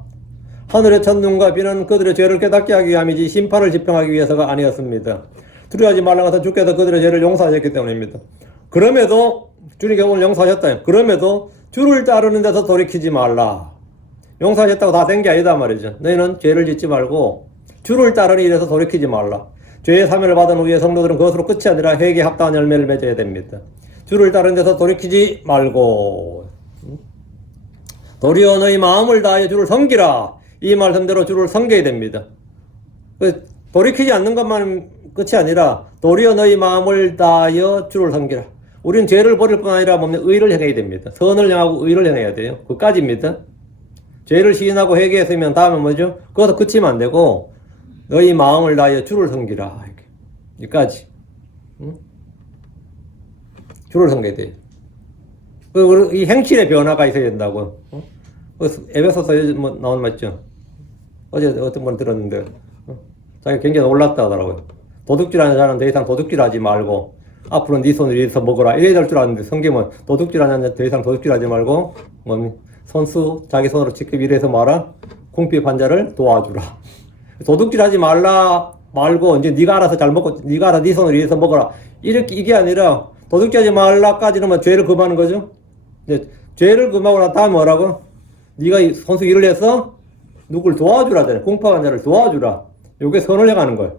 하늘의 천둥과 비는 그들의 죄를 깨닫게 하기 위함이지 심판을 집행하기 위해서가 아니었습니다. 두려워하지 말라는 것은 주께서 그들의 죄를 용서하셨기 때문입니다. 그럼에도 주님께서 오늘 용서하셨다. 그럼에도 주를 따르는 데서 돌이키지 말라. 용서하셨다고 다 된 게 아니다 말이죠. 너희는 죄를 짓지 말고 주를 따르는 일에서 돌이키지 말라. 죄의 사면을 받은 후에 성도들은 그것으로 끝이 아니라 회개에 합당한 열매를 맺어야 됩니다. 주를 따르는 데서 돌이키지 말고 도리어 너희 마음을 다하여 주를 섬기라. 이 말씀대로 주를 섬겨야 됩니다. 돌이키지 않는 것만 끝이 아니라 도리어 너희 마음을 다하여 주를 섬기라. 우리는 죄를 버릴 뿐 아니라 의를 행해야 됩니다. 선을 행하고 의를 행해야 돼요. 그까지입니다. 죄를 시인하고 회개했으면 다음은 뭐죠? 그것도 그치면 안 되고 너희 마음을 다하여 주를 섬기라. 여기까지. 주를 섬겨야 돼요. 이 행실의 변화가 있어야 된다고. 에베소서 나온 맞죠? 어제 어떤 분 들었는데 자기가 굉장히 놀랐다 하더라고요. 도둑질하는 자는 더 이상 도둑질하지 말고 앞으로 네 손을 위해서 먹어라 이래야 될 줄 알았는데 성경은 도둑질하는 자는 더 이상 도둑질하지 말고 손수 자기 손으로 직접 일해서 말아 궁핍한 자를 도와주라. 도둑질하지 말라 말고 이제 네가 알아서 잘 먹고 네가 알아 네 손을 위해서 먹어라 이렇게 이게 아니라 도둑질하지 말라까지는 뭐 죄를 금하는 거죠. 이제 죄를 금하고 난 다음에 뭐라고? 네가 손수 일을 해서 누굴 도와주라잖아요. 궁핍한 자를 도와주라. 요게 선을 행하는 거예요.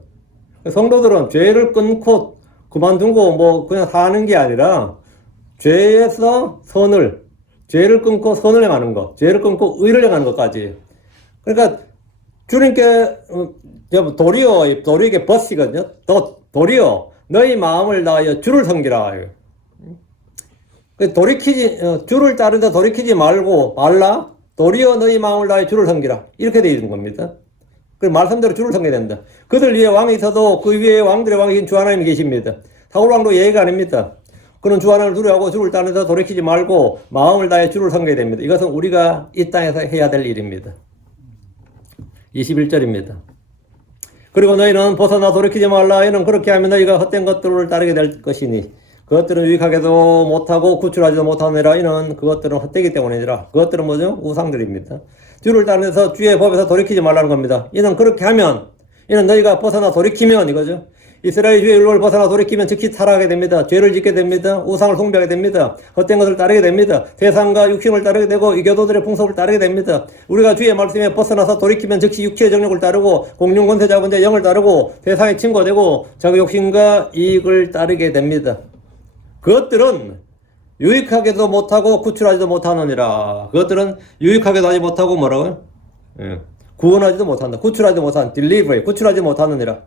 성도들은 죄를 끊고 그만두고 뭐 그냥 사는 게 아니라 죄에서 선을, 죄를 끊고 선을 행하는 것, 죄를 끊고 의를 행하는 것까지. 그러니까 주님께 도리에게 버스거든요. 도리어 너희 마음을 다하여 주를 섬기라. 주를 따르다 돌이키지 말라. 도리어 너희 마음을 다하여 주를 섬기라. 이렇게 되어 있는 겁니다. 그 말씀대로 주를 섬겨야 된다. 그들 위에 왕이 있어도 그 위에 왕들의 왕이신 주 하나님이 계십니다. 사울 왕도 예의가 아닙니다. 그는 주 하나님을 두려워하고 주를 따르면서 돌이키지 말고 마음을 다해 주를 섬겨야 됩니다. 이것은 우리가 이 땅에서 해야 될 일입니다. 21절입니다. 그리고 너희는 벗어나 돌이키지 말라. 이는 그렇게 하면 너희가 헛된 것들을 따르게 될 것이니 그것들은 유익하게도 못하고 구출하지도 못하느니라. 이는 그것들은 헛되기 때문이니라. 그것들은 뭐죠? 우상들입니다. 주를 따르면서 주의 법에서 돌이키지 말라는 겁니다. 이는 그렇게 하면, 이는 너희가 벗어나 돌이키면 이거죠. 이스라엘 주의 율법을 벗어나 돌이키면 즉시 타락하게 됩니다. 죄를 짓게 됩니다. 우상을 숭배하게 됩니다. 헛된 것을 따르게 됩니다. 세상과 육신을 따르게 되고 이 교도들의 풍습을 따르게 됩니다. 우리가 주의 말씀에 벗어나서 돌이키면 즉시 육체의 정욕을 따르고 공중 권세 잡은 자 영을 따르고 세상의 친구가 되고 자기 욕심과 이익을 따르게 됩니다. 그것들은 유익하게도 못하고 구출하지도 못하느니라. 그것들은 유익하게도 하지 못하고 뭐라고요? 구원하지도 못한다. 구출하지도 못한 delivery, 구출하지 못하느니라.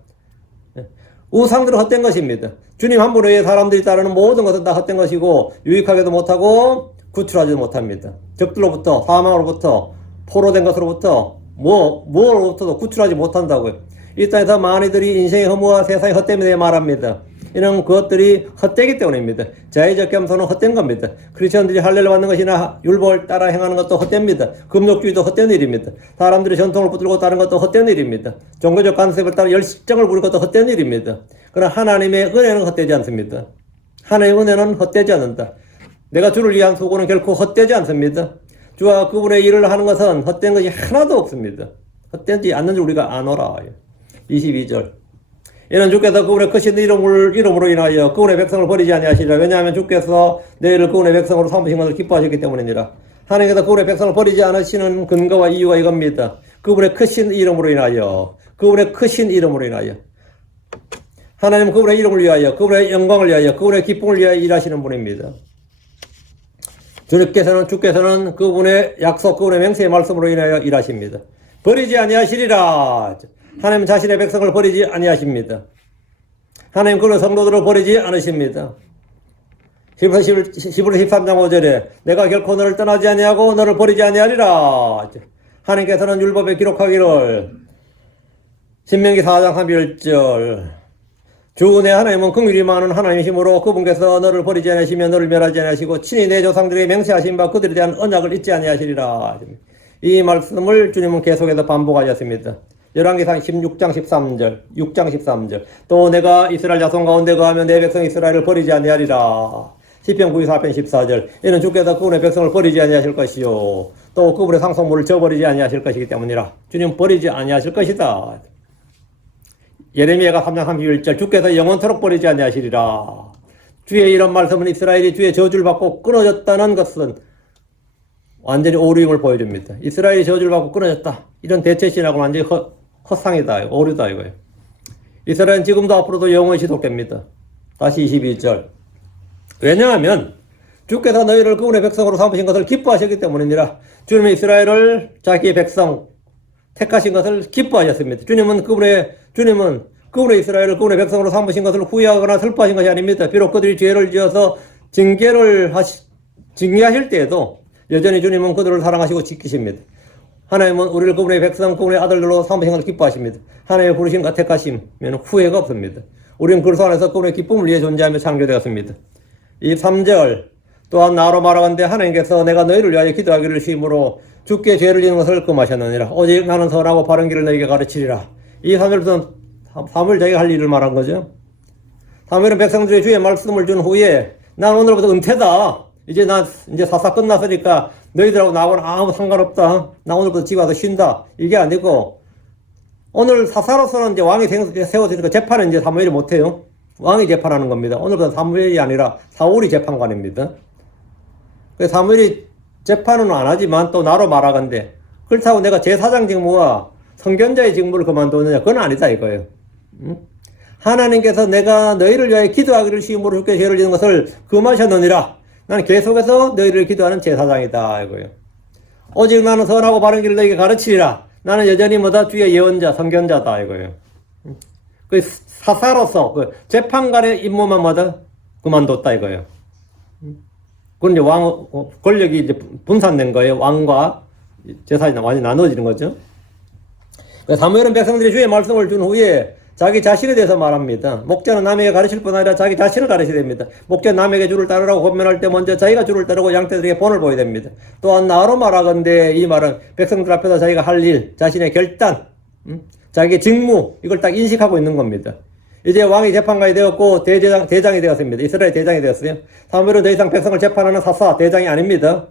우상들은 헛된 것입니다. 주님 한 분 외에 사람들이 따르는 모든 것은 다 헛된 것이고 유익하게도 못하고 구출하지도 못합니다. 적들로부터, 사망으로부터, 포로된 것으로부터 무엇으로부터도 구출하지 못한다고요. 이 땅에서 많이들이 인생의 허무와 세상의 헛됨에 대해 말합니다. 이는 그것들이 헛되기 때문입니다. 자의적 겸손은 헛된 겁니다. 크리스천들이 할례를 받는 것이나 율법을 따라 행하는 것도 헛됩니다. 금욕주의도 헛된 일입니다. 사람들이 전통을 붙들고 따른 것도 헛된 일입니다. 종교적 간섭을 따라 열심정을 부리는 것도 헛된 일입니다. 그러나 하나님의 은혜는 헛되지 않습니다. 하나님의 은혜는 헛되지 않는다. 내가 주를 위한 수고는 결코 헛되지 않습니다. 주와 그분의 일을 하는 것은 헛된 것이 하나도 없습니다. 헛되지 않는 줄 우리가 아노라. 22절. 이는 주께서 그분의 크신 이름으로 인하여 그분의 백성을 버리지 아니하시리라. 왜냐하면 주께서 너희를 그분의 백성으로 삼으신 것을 기뻐하셨기 때문이니라. 하나님께서 그분의 백성을 버리지 않으시는 근거와 이유가 이겁니다. 그분의 크신 이름으로 인하여, 그분의 크신 이름으로 인하여. 하나님은 그분의 이름을 위하여, 그분의 영광을 위하여, 그분의 기쁨을 위하여 일하시는 분입니다. 주께서는 그분의 약속, 그분의 맹세의 말씀으로 인하여 일하십니다. 버리지 아니하시리라. 하나님 자신의 백성을 버리지 아니하십니다. 하나님 그런 성도들을 버리지 않으십니다. 11절 13장 5절에 내가 결코 너를 떠나지 아니하고 너를 버리지 아니하리라. 하나님께서는 율법에 기록하기를 신명기 4장 31절 주 내 하나님은 긍휼이 많은 하나님이시므로 그분께서 너를 버리지 아니하시며 너를 멸하지 아니하시고 친히 내 조상들에게 맹세하신 바 그들에 대한 언약을 잊지 아니하시리라. 이 말씀을 주님은 계속해서 반복하셨습니다. 열왕기상 16장 13절, 6장 13절. 또 내가 이스라엘 자손 가운데 거하며 내 백성 이스라엘을 버리지 아니하리라. 시편 94편 14절. 이는 주께서 그분의 백성을 버리지 아니하실 것이요. 또 그분의 상속물을 저버리지 아니하실 것이기 때문이라. 주님 버리지 아니하실 것이다. 예레미야가 3장 31절. 주께서 영원토록 버리지 아니하시리라. 주의 이런 말씀은 이스라엘이 주의 저주를 받고 끊어졌다는 것은 완전히 오류임을 보여줍니다. 이스라엘이 저주를 받고 끊어졌다. 이런 대체신하고는 완전히 헛상이다. 오류다 이거예요. 이스라엘은 지금도 앞으로도 영원히 지속됩니다. 다시 22절. 왜냐하면 주께서 너희를 그분의 백성으로 삼으신 것을 기뻐하셨기 때문이니라. 주님은 이스라엘을 자기의 백성 택하신 것을 기뻐하셨습니다. 주님은 그분의 이스라엘을 그분의 백성으로 삼으신 것을 후회하거나 슬퍼하신 것이 아닙니다. 비록 그들이 죄를 지어서 징계하실 때에도 여전히 주님은 그들을 사랑하시고 지키십니다. 하나님은 우리를 그분의 백성, 그분의 아들들로 삼으신 것을 기뻐하십니다. 하나님의 부르심과 택하심에는 후회가 없습니다. 우리는 그리스도 안에서 그분의 기쁨을 위해 존재하며 창조되었습니다. 이 3절 또한 나로 말하건대 하나님께서 내가 너희를 위하여 기도하기를 쉬므로 주께 죄를 지는 것을 금하셨느니라. 오직 나는 선하고 바른 길을 너희에게 가르치리라. 이 3절부터는 사무엘 자기가 할 일을 말한 거죠. 사무엘은 백성들의 주의 말씀을 준 후에 난 오늘부터 은퇴다. 이제 사사 끝났으니까 너희들하고 나하고는 아무 상관없다. 나 오늘부터 집에 와서 쉰다. 이게 아니고 오늘 사사로서는 이제 왕이 세워지니까 재판은 이제 사무엘이 못해요. 왕이 재판하는 겁니다. 오늘부터 사무엘이 아니라 사울이 재판관입니다. 그래서 사무엘이 재판은 안 하지만 또 나로 말하건대 그렇다고 내가 제사장 직무와 선견자의 직무를 그만두느냐? 그건 아니다 이거예요. 하나님께서 내가 너희를 위하여 기도하기를 쉬움으로 주께 죄를 지는 것을 금하셨느니라. 나는 계속해서 너희를 기도하는 제사장이다 이거예요. 오직 나는 선하고 바른 길을 너희에게 가르치리라. 나는 여전히 주의 예언자, 선견자다 이거예요. 그 사사로서 그 재판관의 임무만 그만뒀다 이거예요. 그건 이제 권력이 이제 분산된 거예요. 왕과 제사장이 완전히 나눠지는 거죠. 사무엘은 백성들이 주의 말씀을 준 후에 자기 자신에 대해서 말합니다. 목자는 남에게 가르칠 뿐 아니라 자기 자신을 가르쳐야 됩니다. 목자는 남에게 주를 따르라고 권면할 때 먼저 자기가 주를 따르고 양떼들에게 본을 보여야 됩니다. 또한 나로 말하건대 이 말은 백성들 앞에서 자기가 할 일, 자신의 결단, 자기의 직무 이걸 딱 인식하고 있는 겁니다. 이제 왕이 재판관이 되었고 대장이 되었습니다. 이스라엘 대장이 되었어요. 사무엘은 더 이상 백성을 재판하는 사사, 대장이 아닙니다.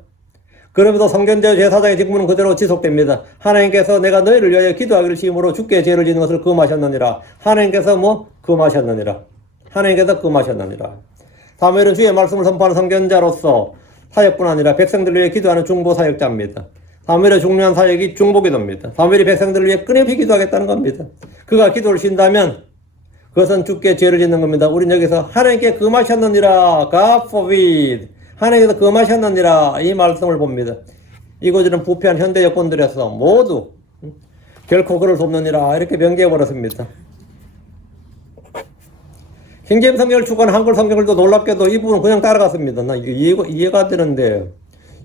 그러면서 성견제의 제사장의 직분은 그대로 지속됩니다. 하나님께서 내가 너희를 위하여 기도하기를 시험으로 주께 죄를 짓는 것을 금하셨느니라. 하나님께서 금하셨느니라. 하나님께서 금하셨느니라. 사무엘은 주의 말씀을 선포하는 선견자로서 사역뿐 아니라 백성들을 위해 기도하는 중보 사역자입니다. 사무엘의 중요한 사역이 중보기도입니다. 사무엘이 백성들을 위해 끊임없이 기도하겠다는 겁니다. 그가 기도를 쉰다면 그것은 주께 죄를 짓는 겁니다. 우리는 여기서 하나님께 금하셨느니라. God forbid. 하나님께서 금하셨느니라. 이 말씀을 봅니다. 이곳은 부패한 현대 여건들에서 모두 결코 그럴 수 없느니라. 이렇게 변개해버렸습니다. 킹제임스 성경을 추구하는 한글 성경들도 놀랍게도 이 부분은 그냥 따라갔습니다. 나 이해가 안 되는데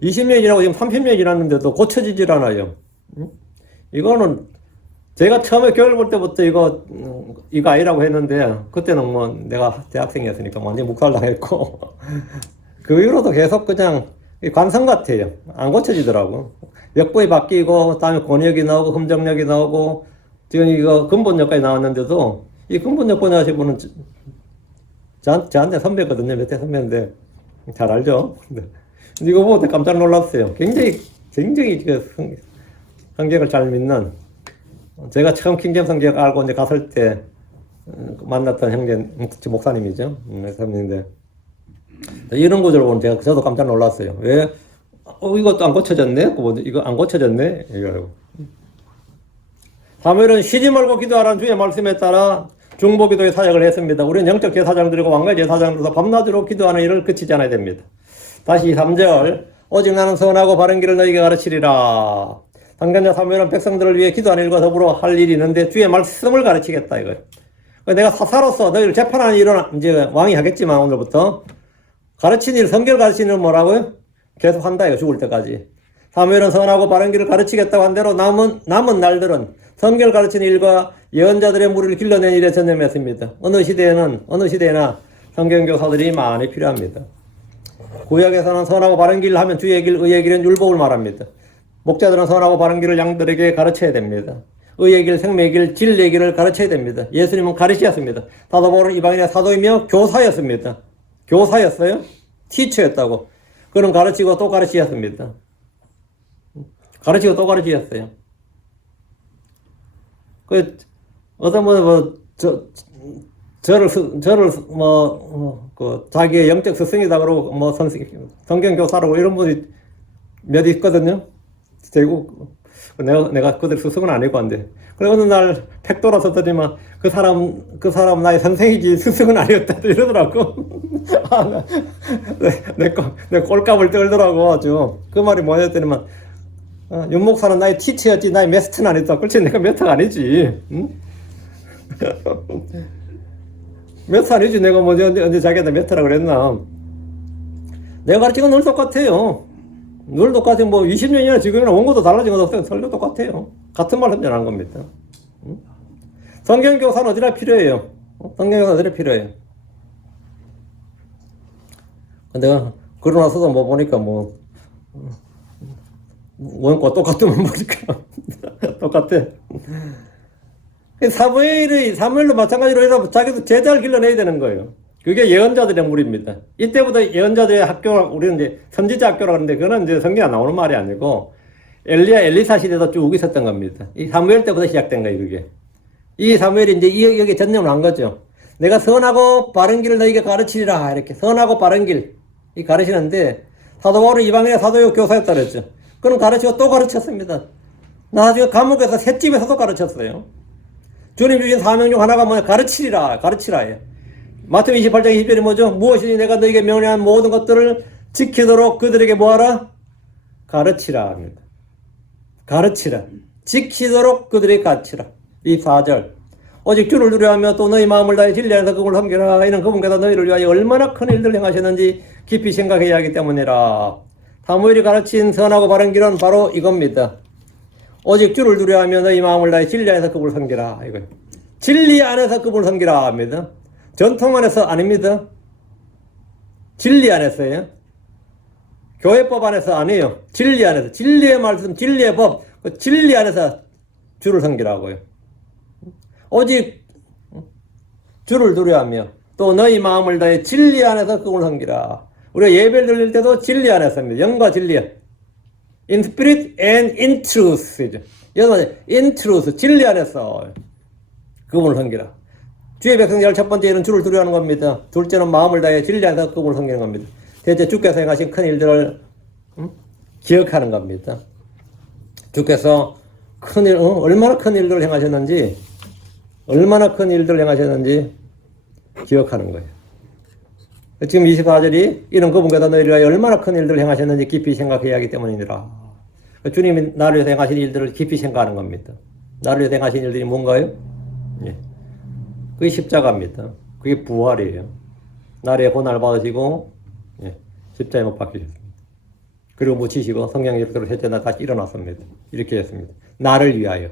20년이 지나고 지금 30년이 지났는데도 고쳐지질 않아요. 이거는 제가 처음에 교회를 볼 때부터 이거 아니라고 했는데 그때는 내가 대학생이었으니까 완전히 묵살당했고 그 이후로도 계속 그냥 관성 같아요. 안 고쳐지더라고. 역부이 바뀌고 다음에 권역이 나오고 금정역이 나오고 지금 이거 근본역까지 나왔는데도 이 근본역 번역하신 분은 저한테 선배거든요. 몇 대 선배인데 잘 알죠. 이거 보고 깜짝 놀랐어요. 굉장히 성경을 잘 믿는, 제가 처음 킹제임스 성경 알고 이제 갔을 때 만났던 형제 목사님이죠. 목사님인데 이런 구절을 보면 저도 깜짝 놀랐어요. 왜? 이것도 안 고쳐졌네? 이거 안 고쳐졌네? 이거라고. 사무엘은 쉬지 말고 기도하라는 주의 말씀에 따라 중보기도의 사역을 했습니다. 우리는 영적 제사장들이고 왕가의 제사장으로서 밤낮으로 기도하는 일을 그치지 않아야 됩니다. 다시 3절. 오직 나는 선하고 바른 길을 너희에게 가르치리라. 선견자 사무엘은 백성들을 위해 기도하는 일과 더불어 할 일이 있는데 주의 말씀을 가르치겠다 이거예요. 내가 사사로서 너희를 재판하는 일은 이제 왕이 하겠지만 오늘부터 가르치는 일, 성결 가르치는 일은 뭐라고요? 계속 한다 이거, 죽을 때까지. 사무엘은 선하고 바른 길을 가르치겠다고 한 대로 남은 날들은 성결 가르치는 일과 예언자들의 무리를 길러낸 일에 전념했습니다. 어느 시대에나 성경교사들이 많이 필요합니다. 구약에서는 선하고 바른 길을 하면 주의 길, 의의 길은 율법을 말합니다. 목자들은 선하고 바른 길을 양들에게 가르쳐야 됩니다. 의의 길, 생명의 길, 진리의 길을 가르쳐야 됩니다. 예수님은 가르치셨습니다. 사도 바울은 이방인의 사도이며 교사였습니다. 교사였어요? 티처였다고. 그는 가르치고 또 가르치셨습니다. 가르치고 또 가르치셨어요. 자기의 영적 스승이다 그러고, 성경교사라고 이런 분이 몇 있거든요. 대구. 내가 그들 스승은 아니고 한데. 그래, 어느 날 팩 돌아섰더니만 그 사람 나의 선생이지 스승은 아니었다. 이러더라고. 내 꼴값을 떨더라고, 아주. 그 말이 뭐였더니만, 윤 목사는 나의 티처였지, 나의 메스터는 아니다. 그렇지, 내가 메스터가 아니지. 응? 메스터 아니지. 내가 언제 자기한테 메스터라고 그랬나. 내가 가르치는 건 늘 똑같아요. 늘 똑같아요. 20년이나 지금이나 원고도 달라진 것 없어요. 설교 똑같아요. 같은 말 선전하는 겁니다. 응? 성경교사는 어디나 필요해요. 성경교사는 어디나 필요해요. 근데 그러고 나서도 보니까 원고 똑같으면 보니까 똑같아. 사무엘로 마찬가지로 해서 자기도 제자를 길러내야 되는 거예요. 그게 예언자들의 무리입니다. 이때부터 예언자들의 학교가, 우리는 이제 선지자 학교라고 하는데, 그거는 이제 성경에 나오는 말이 아니고, 엘리사 시대도 쭉 있었던 겁니다. 이 사무엘 때부터 시작된 거예요, 그게. 이 사무엘이 이제 여기에 전념을 한 거죠. 내가 선하고 바른 길을 너희에게 가르치리라. 이렇게. 선하고 바른 길. 이 가르치는데, 사도 바울은 이방인의 사도요 교사였다 그랬죠. 그는 가르치고 또 가르쳤습니다. 나중에 감옥에서 셋집에서도 가르쳤어요. 주님 주신 사명 중 하나가 뭐냐? 가르치라예요. 마태복음 28장 20절이 뭐죠? 무엇이니 내가 너에게 명령한 모든 것들을 지키도록 그들에게 뭐하라? 가르치라 합니다. 가르치라. 지키도록 그들에게 가르치라. 이 4절. 오직 주를 두려워하며 또 너희 마음을 다해 진리 안에서 그분을 섬기라. 이는 그분께서 너희를 위하여 얼마나 큰 일들을 행하셨는지 깊이 생각해야 하기 때문이라. 사무엘이 가르친 선하고 바른 길은 바로 이겁니다. 오직 주를 두려워하며 너희 마음을 다해 진리 안에서 그분을 섬기라. 이거예요. 진리 안에서 그분을 섬기라 합니다. 전통 안에서 아닙니다. 진리 안에서요. 교회법 안에서 아니에요. 진리 안에서. 진리의 말씀, 진리의 법, 그 진리 안에서 주를 섬기라고요. 오직 주를 두려워하며 또 너희 마음을 다해 진리 안에서 그분을 섬기라. 우리가 예배를 드릴 때도 진리 안에서입니다. 영과 진리. in spirit and in truth. 여기서 in truth, 진리 안에서 그분을 섬기라. 주의 백성들 첫 번째는 주를 두려워하는 겁니다. 둘째는 마음을 다해 진리 안에서 그분을 섬기는 겁니다. 셋째, 주께서 행하신 큰 일들을 기억하는 겁니다. 주께서 큰 일, 얼마나 큰 일들을 행하셨는지, 얼마나 큰 일들을 행하셨는지 기억하는 거예요. 지금 24절이 이런 그분께서 너희를 위하여 얼마나 큰 일들을 행하셨는지 깊이 생각해야 하기 때문이니라. 주님이 나를 위해서 행하신 일들을 깊이 생각하는 겁니다. 나를 위해서 행하신 일들이 뭔가요? 예. 그게 십자가입니다. 그게 부활이에요. 나를 고난을 받으시고 십자가에 못 박히셨습니다. 그리고 묻히시고 성령 역사로 셋째 날 다시 일어났습니다. 이렇게 했습니다. 나를 위하여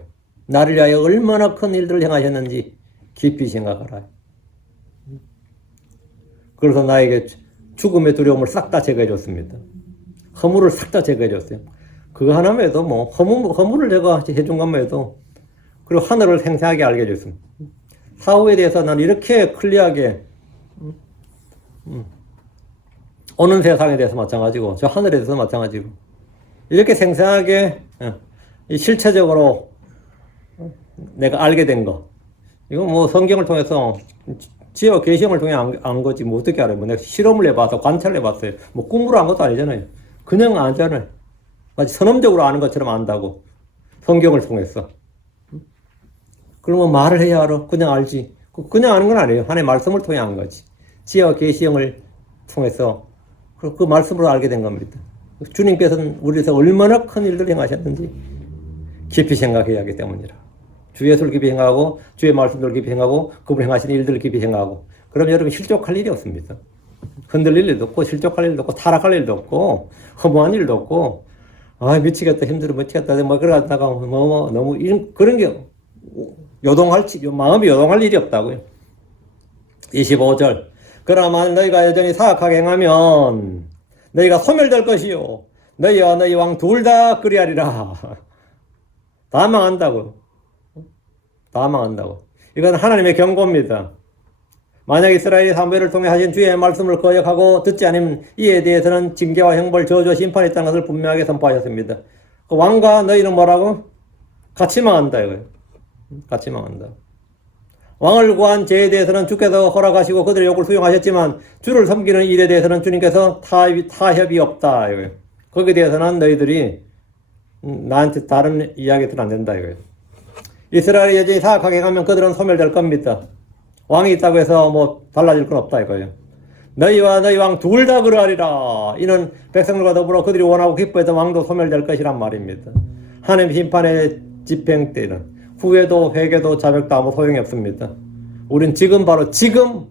얼마나 큰 일들을 행하셨는지 깊이 생각하라. 그래서 나에게 죽음의 두려움을 싹 다 제거해 줬습니다. 허물을 싹 다 제거해 줬어요. 그거 하나만 해도 뭐 허물을 제가 해준 것만 해도 그리고 하늘을 생생하게 알게 해줬습니다. 사후에 대해서 난 이렇게 클리어하게 오는 세상에 대해서 마찬가지고 저 하늘에 대해서 마찬가지고 이렇게 생생하게 실체적으로 내가 알게 된 거 이거 뭐 성경을 통해서 지어 계시형을 통해 안 거지 뭐 어떻게 알아요? 뭐 내가 실험을 해봐서 관찰을 해봤어요. 뭐 꿈으로 한 것도 아니잖아요. 그냥 알잖아요. 마치 선험적으로 아는 것처럼 안다고 성경을 통해서. 그러면 말을 해야 알아. 그냥 알지. 그냥 아는 건 아니에요. 하나님의 말씀을 통해 안 거지. 지혜와 계시형을 통해서 그 말씀으로 알게 된 겁니다. 주님께서는 우리에서 얼마나 큰 일들을 행하셨는지 깊이 생각해야 하기 때문이라. 주 예수를 깊이 생각하고 주의 말씀을 깊이 생각하고 그분 행하신 일들을 깊이 생각하고 그럼 여러분 실족할 일이 없습니다. 흔들릴 일도 없고 실족할 일도 없고 타락할 일도 없고 허무한 일도 없고 아 미치겠다 힘들어 미치겠다 뭐 그러다가 뭐 너무 이런 그런 게 마음이 요동할 일이 없다고요. 25절 그러나 너희가 여전히 사악하게 행하면 너희가 소멸될 것이요 너희와 너희 왕 둘 다 그리하리라. 다 망한다고. 다 망한다고. 이건 하나님의 경고입니다. 만약 이스라엘이 사무엘을 통해 하신 주의 말씀을 거역하고 듣지 않으면 이에 대해서는 징계와 형벌, 저주와 심판이 있다는 것을 분명하게 선포하셨습니다. 그 왕과 너희는 뭐라고? 같이 망한다 이거예요. 같이 망한다. 왕을 구한 죄에 대해서는 주께서 허락하시고 그들의 욕을 수용하셨지만 주를 섬기는 일에 대해서는 주님께서 타협이 없다 이거예요. 거기에 대해서는 너희들이 나한테 다른 이야기들은 안 된다 이거예요. 이스라엘이 여전히 사악하게 가면 그들은 소멸될 겁니다. 왕이 있다고 해서 뭐 달라질 건 없다 이거예요. 너희와 너희 왕 둘 다 그러하리라. 이는 백성들과 더불어 그들이 원하고 기뻐했던 왕도 소멸될 것이란 말입니다. 하나님 심판의 집행 때는 후회도 회개도 자백도 아무 소용이 없습니다. 우린 지금 바로 지금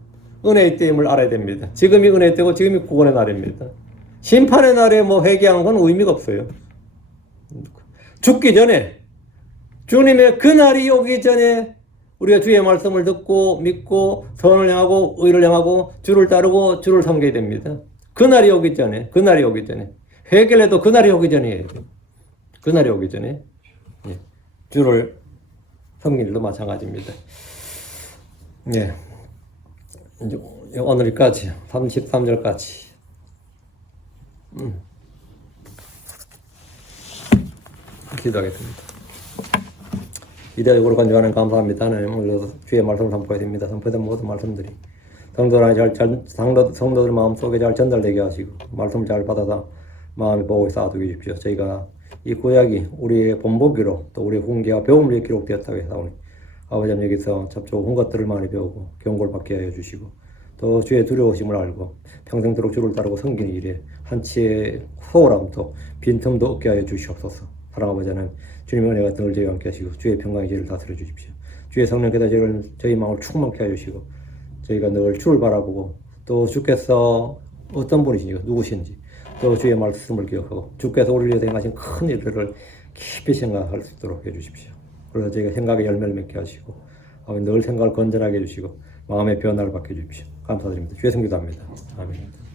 은혜의 때임을 알아야 됩니다. 지금이 은혜의 때고 지금이 구원의 날입니다. 심판의 날에 뭐 회개한 건 의미가 없어요. 죽기 전에 주님의 그 날이 오기 전에 우리가 주의 말씀을 듣고 믿고 선을 행하고 의를 행하고 주를 따르고 주를 섬겨야 됩니다. 그 날이 오기 전에 회개를 해도 그 날이 오기 전이에요. 그 날이 오기 전에 주를 섬기는 일도 마찬가지입니다. 예. 이제 오늘까지 33절까지 기도하겠습니다. 이대적으로 간절하는 감사합니다. 하나님 주의 말씀을 선포해야 됩니다. 선포된 모든 말씀들이 성도들 마음속에 잘 전달되게 하시고 말씀을 잘 받아서 마음에 보고 쌓아두게 주십시오. 저희가 이 구약이 우리의 본보기로 또 우리의 훈계와 배움을 기록되었다고 해서 아버지 여기서 잡초온 것들을 많이 배우고 경고를 받게 하여 주시고 또 주의 두려우심을 알고 평생도록 주를 따르고 섬기는 일에 한치의 소홀함도 빈틈도 없게 하여 주시옵소서. 사랑하는 아버지 하나님 주님의 은혜가 늘 저희와 함께 하시고 주의 평강의 지혜를 다스려 주십시오. 주의 성령께서 저희 마음을 충만케 하여 주시고 저희가 늘 주를 바라보고 또 주께서 어떤 분이신지 누구신지 또 주의 말씀을 기억하고 주께서 우리를 위해서 행하신 큰 일들을 깊이 생각할 수 있도록 해주십시오. 그래서 저희가 생각의 열매를 맺게 하시고 늘 생각을 건전하게 해주시고 마음의 변화를 받게 해주십시오. 감사드립니다. 주의 성기도합니다. 아멘.